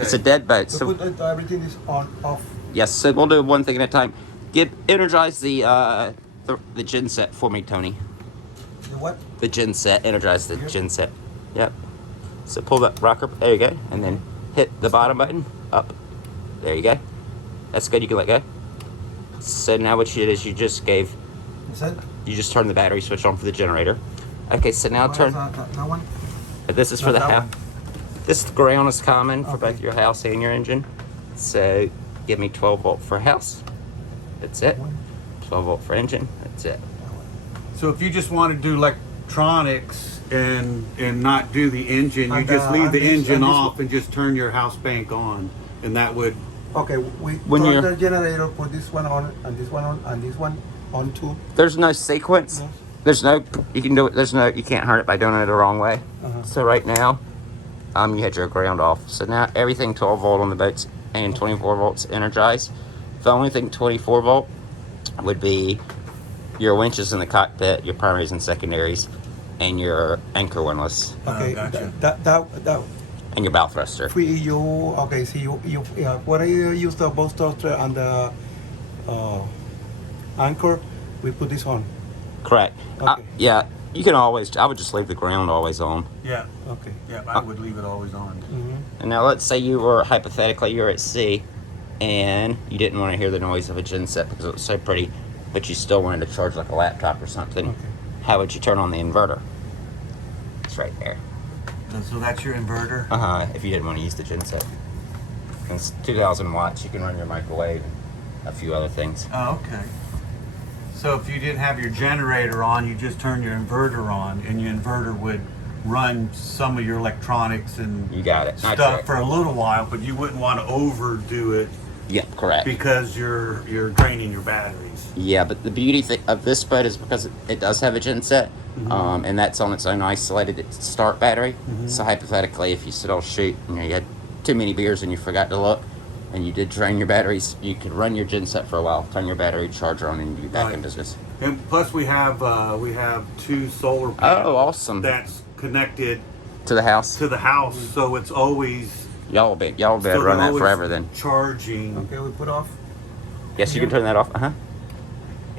Okay. It's a dead boat. So So put everything is on, off. yes, so we'll do one thing at a time. Energize the gen set for me, Tony. The what? The gen set. Energize the gen set. Yep. So pull that rocker. There you go. And then hit the bottom button. Up. There you go. That's good. You can let go. So now what you did is you just gave. Is that? You just turned the battery switch on for the generator. Okay. So now turn. That one? This is for the house. This ground is common for Okay. both your house and your engine. So give me 12 volt for house. That's it. 12 volt for engine. That's it. So if you just want to do electronics and not do the engine, you And, just leave and the this- engine and this- off and just turn your house bank on, and that would. Okay, we When turn you're- the generator, put this one on, and this one on, and this one on too. There's no sequence. No. There's no. You can do it. There's no. You can't hurt it by doing it the wrong way. Uh-huh. So right now, you had your ground off. So now everything 12 volt on the boats and 24 volts energized. The only thing 24 volt would be your winches in the cockpit, your primaries and secondaries, and your anchor windlass Okay, gotcha. that and your bow thruster. free you. Okay, so you what I use the bow thruster and the anchor. We put this on. Correct. Okay. Yeah. You can always. I would just leave the ground always on. Yeah, Okay. yeah, I would leave it always on. Mm-hmm. And now let's say you were hypothetically you're at sea, and you didn't want to hear the noise of a gen set because it was so pretty, but you still wanted to charge like a laptop or something. Okay. How would you turn on the inverter? It's right there. And so that's your inverter. If you didn't want to use the gen set. And it's 2,000 watts. You can run your microwave and a few other things. Oh, okay. So if you didn't have your generator on, you just turn your inverter on, and your inverter would run some of your electronics and You got it. That's stuff right. for a little while, but you wouldn't want to overdo it Yep, correct. because you're draining your batteries. Yeah, but the beauty of this boat is because it does have a gen set, and that's on its own isolated start battery. So hypothetically, if you still shoot, you had too many beers and you forgot to look, and you did drain your batteries, you could run your gen set for a while, turn your battery charger on, and be back Right. in business. And plus, we have 2 solar panels. Oh, awesome! That's connected To the house. to the house, so it's always Y'all will be able to so run they're that always forever then. charging. Okay, we put off. Yes, you can turn that off.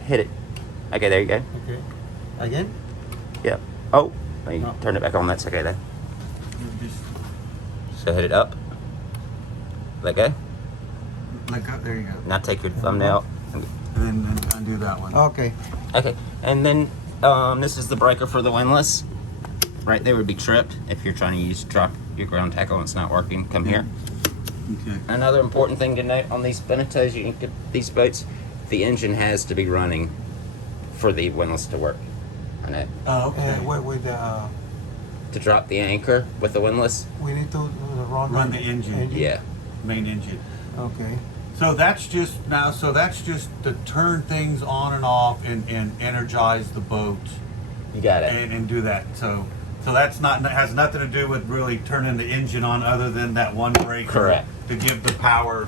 Hit it. Okay, there you go. Okay. Again. Yep. Oh, you No. turn it back on. That's okay then. So hit it up. Let go. There you go. Now take your thumbnail. And then undo that one. Okay. Okay, and then this is the breaker for the windlass. Right there would be tripped if you're trying to drop your ground tackle and it's not working. Come here. Okay. Another important thing to note on these Beneteaus, you can get these boats, the engine has to be running for the windlass to work on it. Oh, okay. With To drop the anchor with the windlass, we need to Run the engine. yeah. Main engine. Okay. So that's just to turn things on and off and energize the boat You got it. and do that. So that's has nothing to do with really turning the engine on other than that one breaker. Correct. To give the power.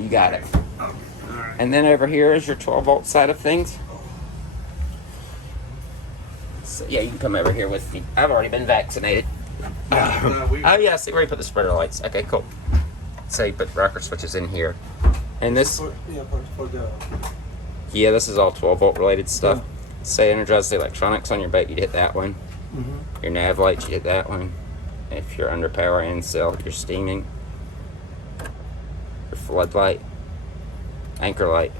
You got it. Okay. All right. And then over here is your 12 volt side of things. So yeah, you can come over here with me. I've already been vaccinated. Oh yeah, see where you put the spreader lights. Okay, cool. So you put rocker switches in here. And this, For the. yeah, this is all 12 volt related stuff. Say energize the electronics on your boat, you'd hit that one. Mm-hmm. Your nav lights, you hit that one. If you're under power and cell, you're steaming. Your floodlight, anchor light,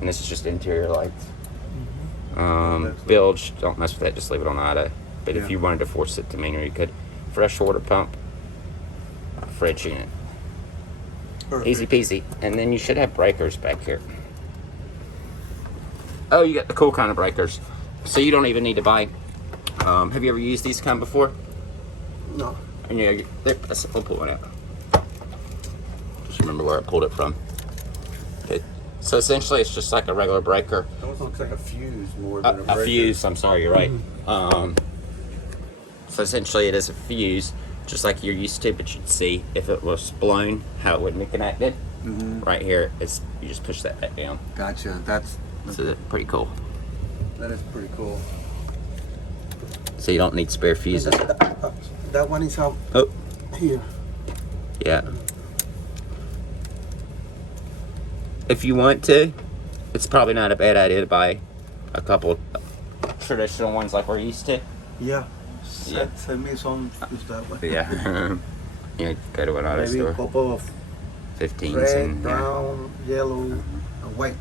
and this is just interior lights. Bilge, don't mess with that, just leave it on auto. But if Yeah. you wanted to force it to manual, you could. Fresh water pump, fridge unit. Perfect. Easy peasy. And then you should have breakers back here. Oh, you got the cool kind of breakers. So you don't even need to buy. Have you ever used these kind before? No. And yeah, we'll pull one out. Just remember where I pulled it from. Okay. So essentially, it's just like a regular breaker. It almost looks like a fuse more than a breaker. A fuse. I'm sorry, you're right. So essentially, it is a fuse, just like you're used to. But you'd see if it was blown, how it wouldn't be connected. Right here, it's you just push that back down. Gotcha. That's Pretty cool. that is pretty cool. So you don't need spare fuses. That one is out Oh, here. yeah. if you want to, it's probably not a bad idea to buy a couple traditional ones like we're used to. Yeah. Yeah. Send me some stuff. Yeah. Yeah, go to an auto Maybe a store. couple of 15s red, and yeah. brown, yellow, and white.